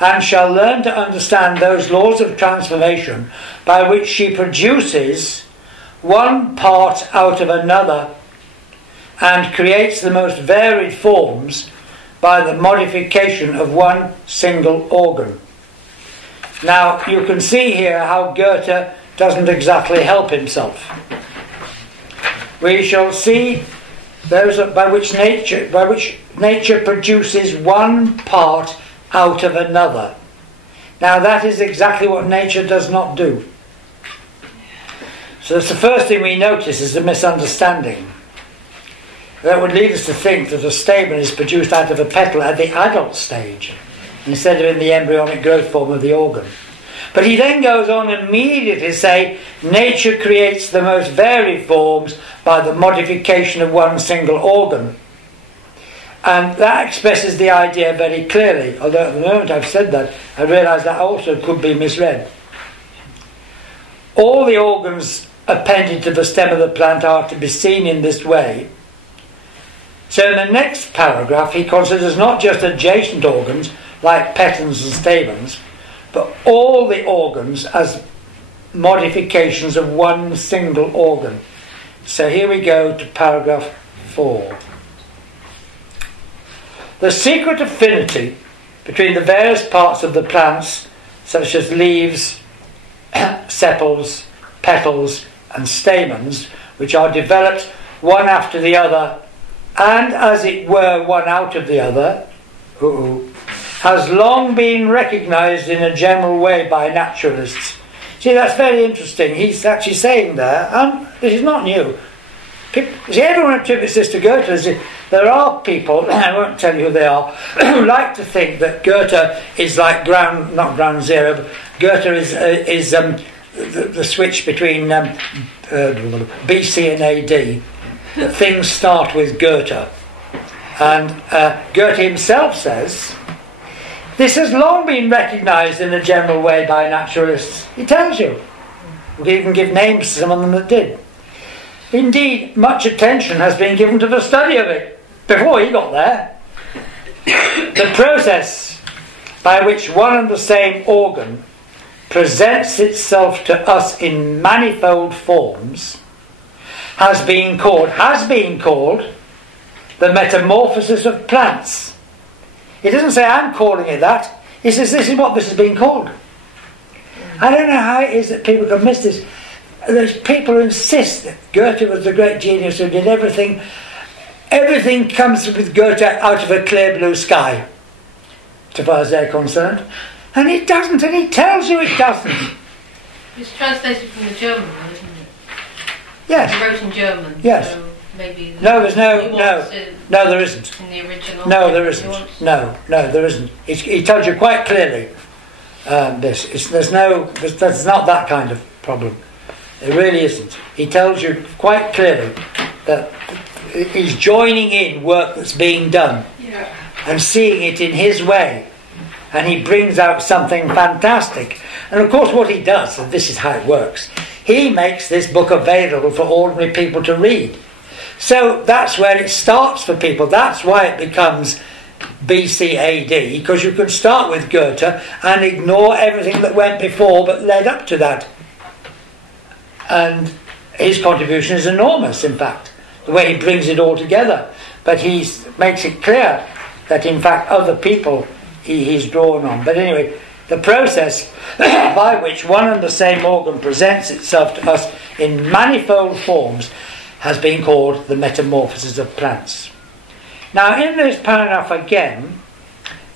and shall learn to understand those laws of transformation by which she produces one part out of another and creates the most varied forms by the modification of one single organ. Now you can see here how Goethe doesn't exactly help himself. We shall see those by which nature produces one part out of another. Now that is exactly what nature does not do. So that's the first thing we notice is the misunderstanding. That would lead us to think that a stamen is produced out of a petal at the adult stage, instead of in the embryonic growth form of the organ. But he then goes on immediately to say, nature creates the most varied forms by the modification of one single organ. And that expresses the idea very clearly, although at the moment I've said that, I realise that also could be misread. All the organs appended to the stem of the plant are to be seen in this way. So in the next paragraph he considers not just adjacent organs like petals and stamens, but all the organs as modifications of one single organ. So here we go to paragraph 4. The secret affinity between the various parts of the plants, such as leaves, sepals, petals and stamens, which are developed one after the other and as it were one out of the other, has long been recognised in a general way by naturalists. See, that's very interesting. He's actually saying there, and this is not new. See, everyone attributes this to Goethe. There are people, I won't tell you who they are, who like to think that Goethe is like not ground zero, but Goethe is the switch between BC and AD. That things start with Goethe. And Goethe himself says, this has long been recognised in a general way by naturalists. He tells you. We can even give names to some of them that did. Indeed, much attention has been given to the study of it. before he got there, the process by which one and the same organ presents itself to us in manifold forms has been called the metamorphosis of plants. He doesn't say I'm calling it that. He says this is what this has been called. I don't know how it is that people can miss this. There's people who insist that Goethe was the great genius who did everything. Everything comes with Goethe out of a clear blue sky, so far as they're concerned. And it doesn't, and he tells you it doesn't. It's translated from the German one, isn't it? Yes. He wrote in German. Yes. So maybe no, there isn't. In the original. No, there isn't. No, there isn't. He tells you quite clearly this. There's not that kind of problem. It really isn't. He tells you quite clearly that he's joining in work that's being done and seeing it in his way, and he brings out something fantastic. And of course what he does, and this is how it works, he makes this book available for ordinary people to read. So that's where it starts for people. That's why it becomes BC AD, because you can start with Goethe and ignore everything that went before but led up to that. And his contribution is enormous, in fact, the way he brings it all together. But he makes it clear that, in fact, other people he's drawn on. But anyway, the process by which one and the same organ presents itself to us in manifold forms has been called the metamorphosis of plants. Now, in this paragraph again,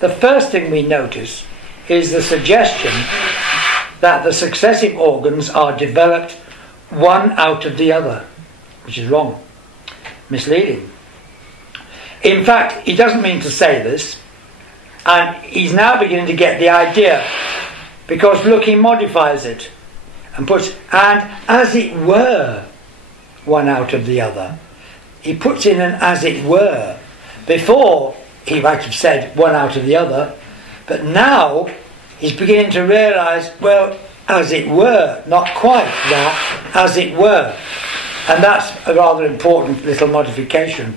the first thing we notice is the suggestion that the successive organs are developed one out of the other, which is wrong, misleading. In fact, he doesn't mean to say this, and he's now beginning to get the idea, because look, he modifies it and puts, and as it were, one out of the other. He puts in an as it were. Before, he might have said one out of the other, but now he's beginning to realise, well, as it were, not quite that, as it were. And that's a rather important little modification,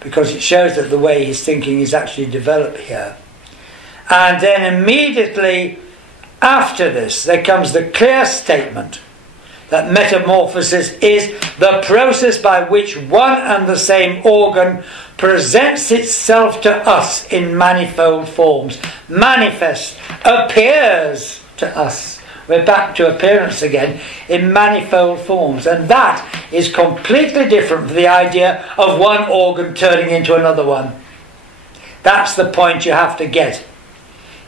because it shows that the way he's thinking is actually developed here. And then immediately after this, there comes the clear statement that metamorphosis is the process by which one and the same organ presents itself to us in manifold forms, manifests, appears to us. We're back to appearance again, in manifold forms. And that is completely different from the idea of one organ turning into another one. That's the point you have to get.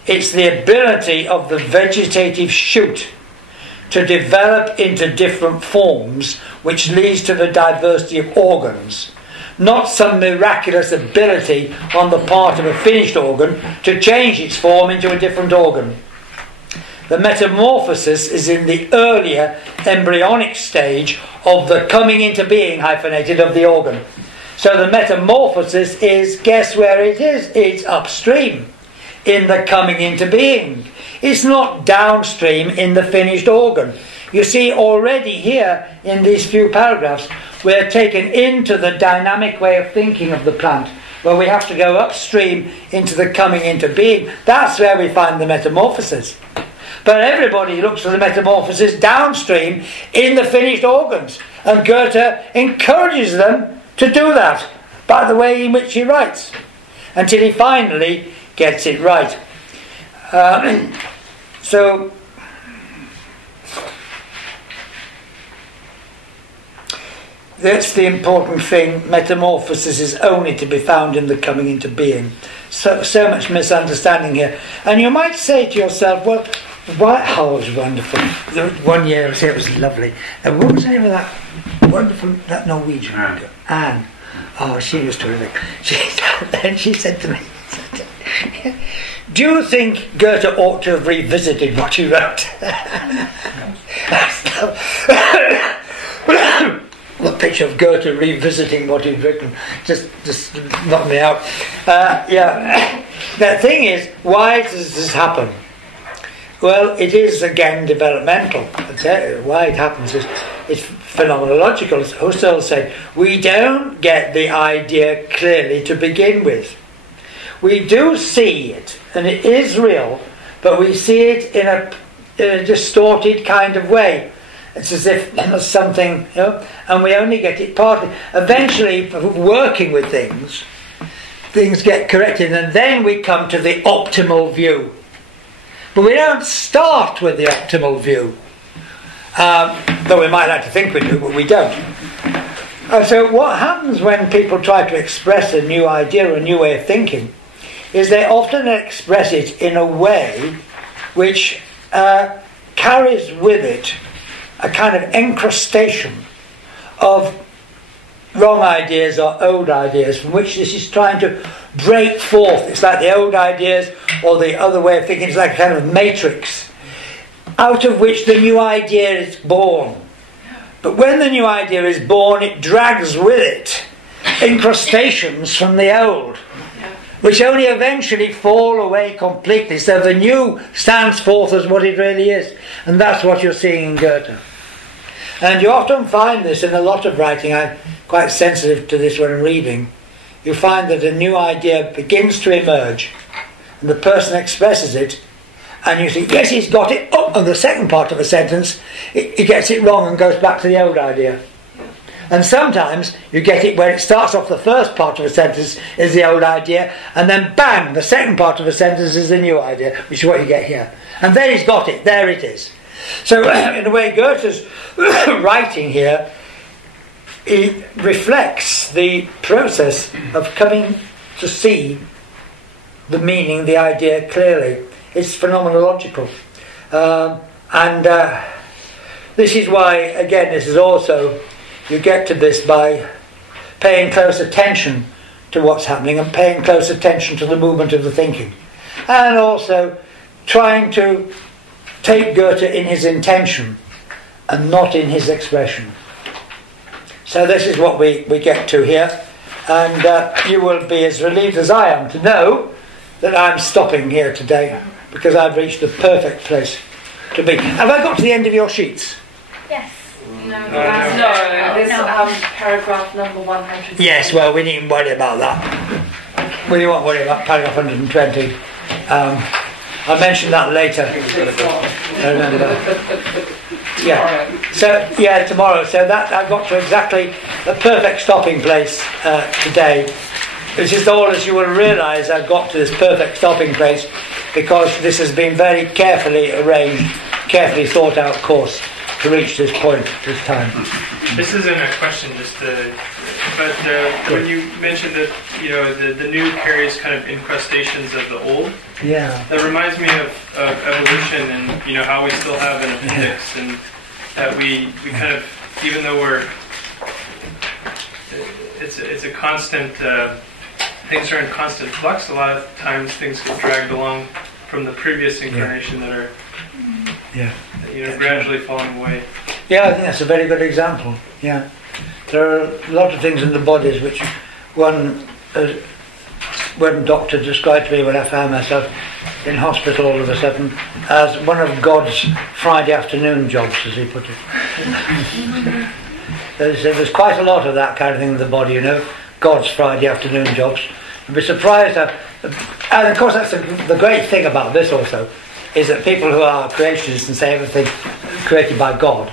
It's the ability of the vegetative shoot to develop into different forms, which leads to the diversity of organs. Not some miraculous ability on the part of a finished organ to change its form into a different organ. The metamorphosis is in the earlier embryonic stage of the coming into being, hyphenated, of the organ. So the metamorphosis is, guess where it is? It's upstream, in the coming into being. It's not downstream in the finished organ. You see, already here in these few paragraphs, we're taken into the dynamic way of thinking of the plant, where we have to go upstream into the coming into being. That's where we find the metamorphosis. But everybody looks for the metamorphosis downstream in the finished organs. And Goethe encourages them to do that by the way in which he writes, until he finally gets it right. So that's the important thing. Metamorphosis is only to be found in the coming into being. So much misunderstanding here. And you might say to yourself, well, why? Oh, it was wonderful. 1 year, it was lovely. And what was the name of that wonderful, that Norwegian girl? Anne. Oh, she was terrific. Then she said to me, do you think Goethe ought to have revisited what he wrote? The picture of Goethe revisiting what he'd written just knocked me out. Yeah. The thing is, why does this happen? Well, it is again developmental. Why it happens is it's phenomenological. As Husserl said, we don't get the idea clearly to begin with. We do see it, and it is real, but we see it in a distorted kind of way. It's as if there's something, and we only get it partly. Eventually, working with things get corrected, and then we come to the optimal view. But we don't start with the optimal view, though we might like to think we do, but we don't. So what happens when people try to express a new idea or a new way of thinking is they often express it in a way which carries with it a kind of encrustation of wrong ideas or old ideas from which this is trying to break forth. It's like the old ideas or the other way of thinking. It's like a kind of matrix out of which the new idea is born. But when the new idea is born, it drags with it incrustations from the old, which only eventually fall away completely. So the new stands forth as what it really is. And that's what you're seeing in Goethe. And you often find this in a lot of writing. I'm quite sensitive to this when I'm reading. You find that a new idea begins to emerge, and the person expresses it, and you think, yes, he's got it. Oh, and the second part of a sentence, he gets it wrong and goes back to the old idea. And sometimes you get it where it starts off the first part of a sentence is the old idea, and then bang, the second part of a sentence is the new idea, which is what you get here. And then he's got it, there it is. So in a way, Goethe's writing here, it reflects the process of coming to see the meaning, the idea clearly. It's phenomenological. This is why, again, this is also, you get to this by paying close attention to what's happening and paying close attention to the movement of the thinking. And also trying to take Goethe in his intention and not in his expression. So this is what we get to here, and you will be as relieved as I am to know that I'm stopping here today because I've reached the perfect place to be. Have I got to the end of your sheets? Yes. No, This paragraph number 100. Yes, well, we needn't worry about that. Okay. We won't worry about paragraph 120. I'll mention that later. I remember. Yeah. So tomorrow. So that I've got to exactly the perfect stopping place today. It's just all, as you will realise, I've got to this perfect stopping place because this has been very carefully arranged, carefully thought out course to reach this point, this time. This isn't a question, but when you mentioned that the new carries kind of incrustations of the old. Yeah. That reminds me of evolution and how we still have an appendix and that we kind of, even though it's a constant, things are in constant flux, a lot of times things get dragged along from the previous incarnation that are gradually falling away. Yeah, I think that's a very good example. Yeah. There are a lot of things in the bodies which one doctor described to me when I found myself in hospital all of a sudden as one of God's Friday afternoon jobs, as he put it. There's quite a lot of that kind of thing in the body, God's Friday afternoon jobs. You'd be surprised at, and of course that's the great thing about this also, is that people who are creationists and say everything created by God,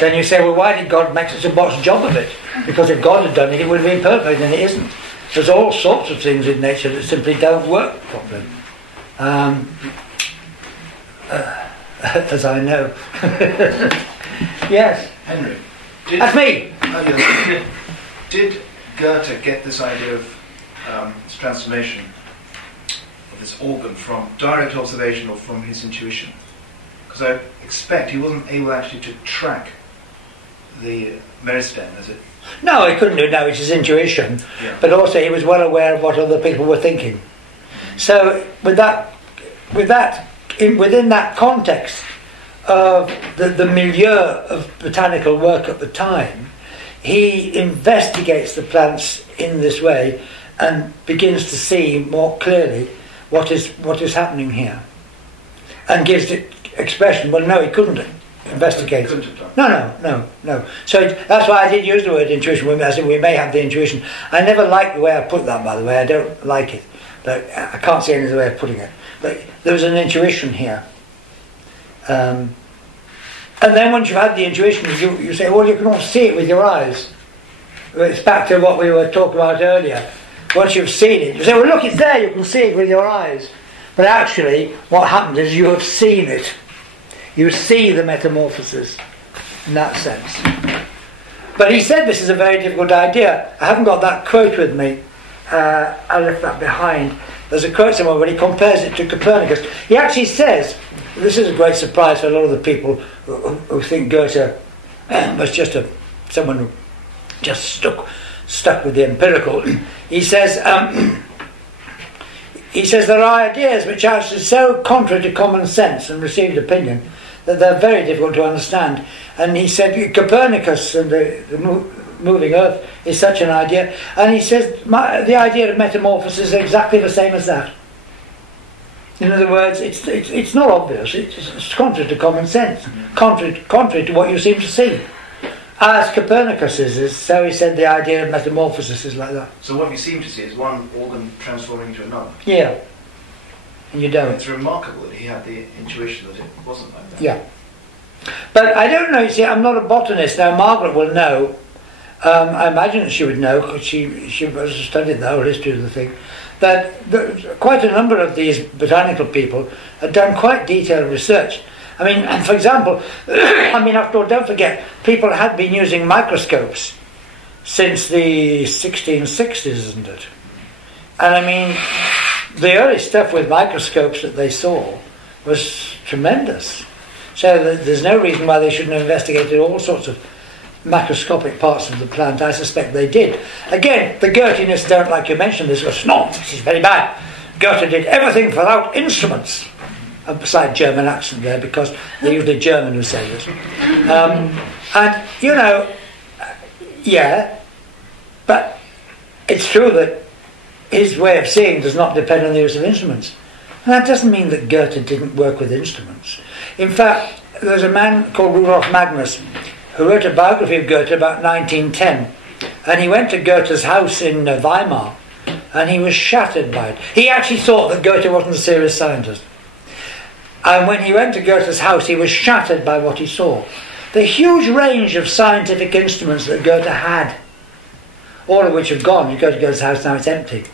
then you say, well, why did God make such a botched job of it? Because if God had done it, it would have been perfect, and it isn't. There's all sorts of things in nature that simply don't work properly. As I know. Yes. Henry. That's me. Did Goethe get this idea of this transformation of this organ from direct observation or from his intuition? Because I expect he wasn't able actually to track the meristem, is it? No, he couldn't do it now, it's his intuition. Yeah. But also he was well aware of what other people were thinking. So within that context of the milieu of botanical work at the time, he investigates the plants in this way and begins to see more clearly what is happening here. and gives it expression. Well, no, he couldn't investigate. Couldn't have done. No. So that's why I did use the word intuition. I said we may have the intuition. I never liked the way I put that, by the way. I don't like it. But I can't see any other way of putting it. But there was an intuition here. And then once you've had the intuition, you say, well, you can all see it with your eyes. It's back to what we were talking about earlier. Once you've seen it, you say, well, look, it's there. You can see it with your eyes. But actually, what happened is you have seen it. You see the metamorphosis in that sense. But he said this is a very difficult idea. I haven't got that quote with me. I left that behind. There's a quote somewhere where he compares it to Copernicus. He actually says, this is a great surprise for a lot of the people who think Goethe was just someone who just stuck with the empirical. He says there are ideas which are actually so contrary to common sense and received opinion that they're very difficult to understand. And he said Copernicus and the moving Earth is such an idea. And he says the idea of metamorphosis is exactly the same as that. In other words, it's not obvious. It's contrary to common sense, contrary to what you seem to see. As Copernicus is, so he said the idea of metamorphosis is like that. So what you seem to see is one organ transforming into another. Yeah. And you don't. It's remarkable that he had the intuition that it wasn't like that. Yeah. But I don't know, you see, I'm not a botanist. Now, Margaret will know. I imagine that she would know, because she studied the whole history of the thing, that quite a number of these botanical people had done quite detailed research. I mean, for example, after all, don't forget, people had been using microscopes since the 1660s, isn't it? And I mean, the early stuff with microscopes that they saw was tremendous. So there's no reason why they shouldn't have investigated all sorts of macroscopic parts of the plant. I suspect they did. Again, the Goethenists don't like you mentioned this. No, this is very bad. Goethe did everything without instruments. Beside German accent there, because they're usually German who say this. And, you know, yeah, but it's true that his way of seeing does not depend on the use of instruments. And that doesn't mean that Goethe didn't work with instruments. In fact, there's a man called Rudolf Magnus who wrote a biography of Goethe about 1910. And he went to Goethe's house in Weimar, and he was shattered by it. He actually thought that Goethe wasn't a serious scientist. And when he went to Goethe's house, he was shattered by what he saw. The huge range of scientific instruments that Goethe had, all of which have gone. You go to Goethe's house now, it's empty.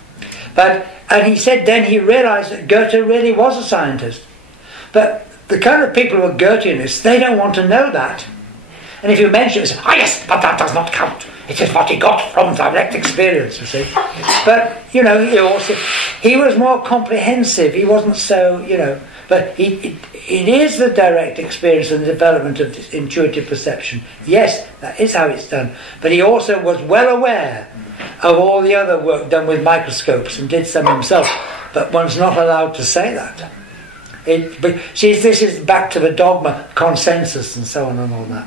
And he said then he realised that Goethe really was a scientist. But the kind of people who are Goethenists, they don't want to know that. And if you mention it, they say, oh yes, but that does not count. It is what he got from direct experience, you see. But, you know, he was more comprehensive. He wasn't so, you know... But it is the direct experience and the development of this intuitive perception. Yes, that is how it's done. But he also was well aware of all the other work done with microscopes and did some himself. But one's not allowed to say that. But see, this is back to the dogma, consensus and so on and all that.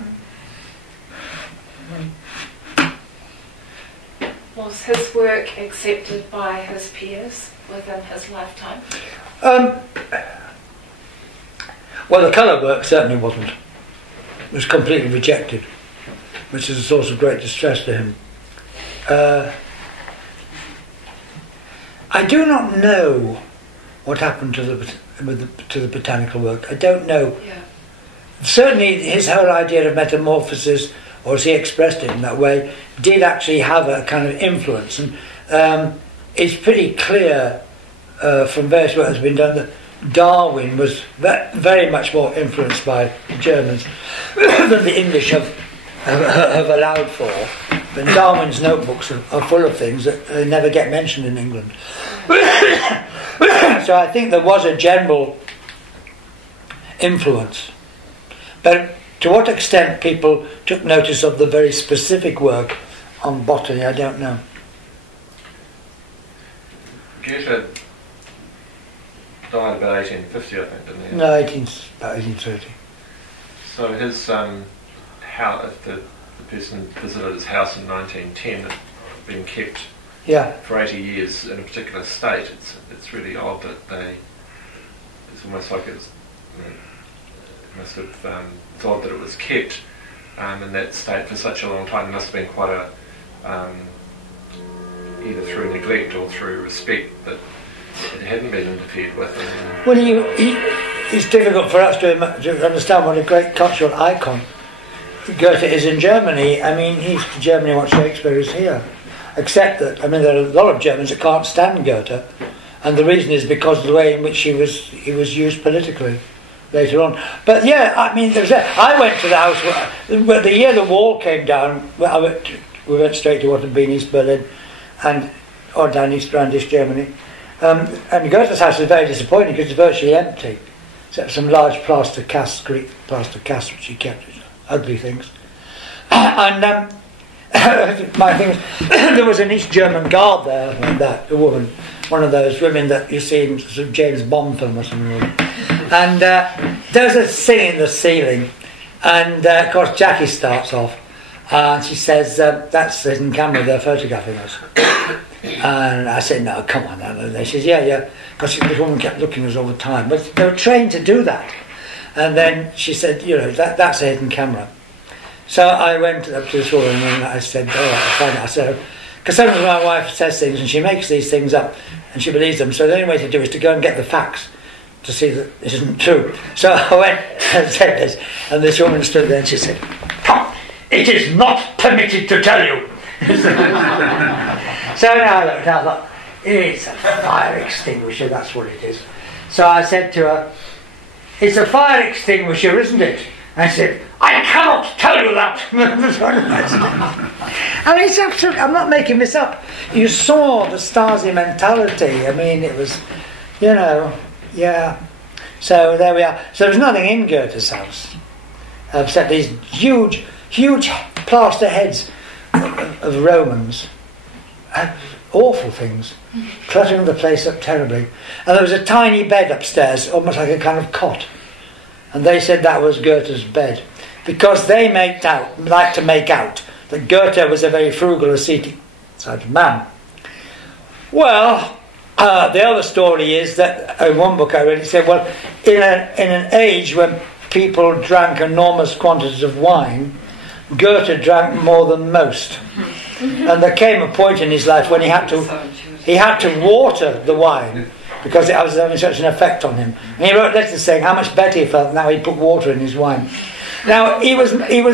Was his work accepted by his peers within his lifetime? Well, the colour work certainly wasn't. It was completely rejected, which is a source of great distress to him. I do not know what happened to the botanical work. I don't know. Yeah. Certainly his whole idea of metamorphosis, or as he expressed it in that way, did actually have a kind of influence. And it's pretty clear from various work that's been done that Darwin was very much more influenced by the Germans than the English have allowed for. But Darwin's notebooks are full of things that never get mentioned in England. So I think there was a general influence. But to what extent people took notice of the very specific work on botany, I don't know. Goethe died about 1850, I think, didn't he? No, about 1830. So his how if the person visited his house in 1910 had been kept for 80 years in a particular state, it's really odd that it's almost like it's must have thought that it was kept in that state for such a long time. It must have been quite a either through neglect or through respect that it hadn't been interfered with. Well, it's difficult for us to understand what a great cultural icon Goethe is in Germany. I mean, he's to Germany what Shakespeare is here. Except that, I mean, there are a lot of Germans that can't stand Goethe, and the reason is because of the way in which he was used politically later on. But yeah, I mean, I went to the house where the year the wall came down. We went straight to what had been East Berlin, or down around East Germany. And Goethe's house was very disappointing because it's virtually empty, except some large plaster casts, Greek plaster casts, which he kept, ugly things. And my thing was, there was an East German guard there, and a woman, one of those women that you see in sort of James Bond film or something. And there was a thing in the ceiling, and of course Jackie starts off, and she says, "That's the hidden camera, they're photographing us." And I said, "No, come on." And she says, "Yeah," because this woman kept looking at us all the time. But they were trained to do that. And then she said, "You know, that's a hidden camera." So I went up to this woman and I said, "Oh, I'll find out." So, because sometimes my wife says things and she makes these things up and she believes them. So the only way to do is to go and get the facts to see that this isn't true. So I went and said this, and this woman stood there and she said, "Come, it is not permitted to tell you." So now I looked, I thought, it's a fire extinguisher, that's what it is. So I said to her, "It's a fire extinguisher, isn't it?" And she said, "I cannot tell you that." I mean, it's absolutely, I'm not making this up. You saw the Stasi mentality. I mean, it was, you know, yeah. So there we are. So there was nothing in Goethe's house except these huge plaster heads of Romans. Awful things, cluttering the place up terribly. And there was a tiny bed upstairs, almost like a kind of cot. And they said that was Goethe's bed, because they like to make out that Goethe was a very frugal, ascetic sort of man. Well, the other story is that in one book I read, it said, well, in an age when people drank enormous quantities of wine, Goethe drank more than most. And there came a point in his life when he had to water the wine because it was having such an effect on him. And he wrote letters saying how much better he felt now he put water in his wine. Now he was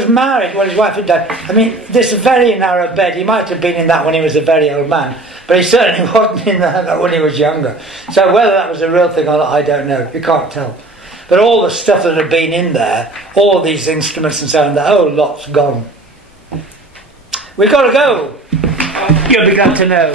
married when his wife had died. I mean, this very narrow bed, he might have been in that when he was a very old man, but he certainly wasn't in that when he was younger. So whether that was a real thing or not, I don't know. You can't tell. But all the stuff that had been in there, all these instruments and so on, the whole lot's gone. We've got to go. You'll be glad to know.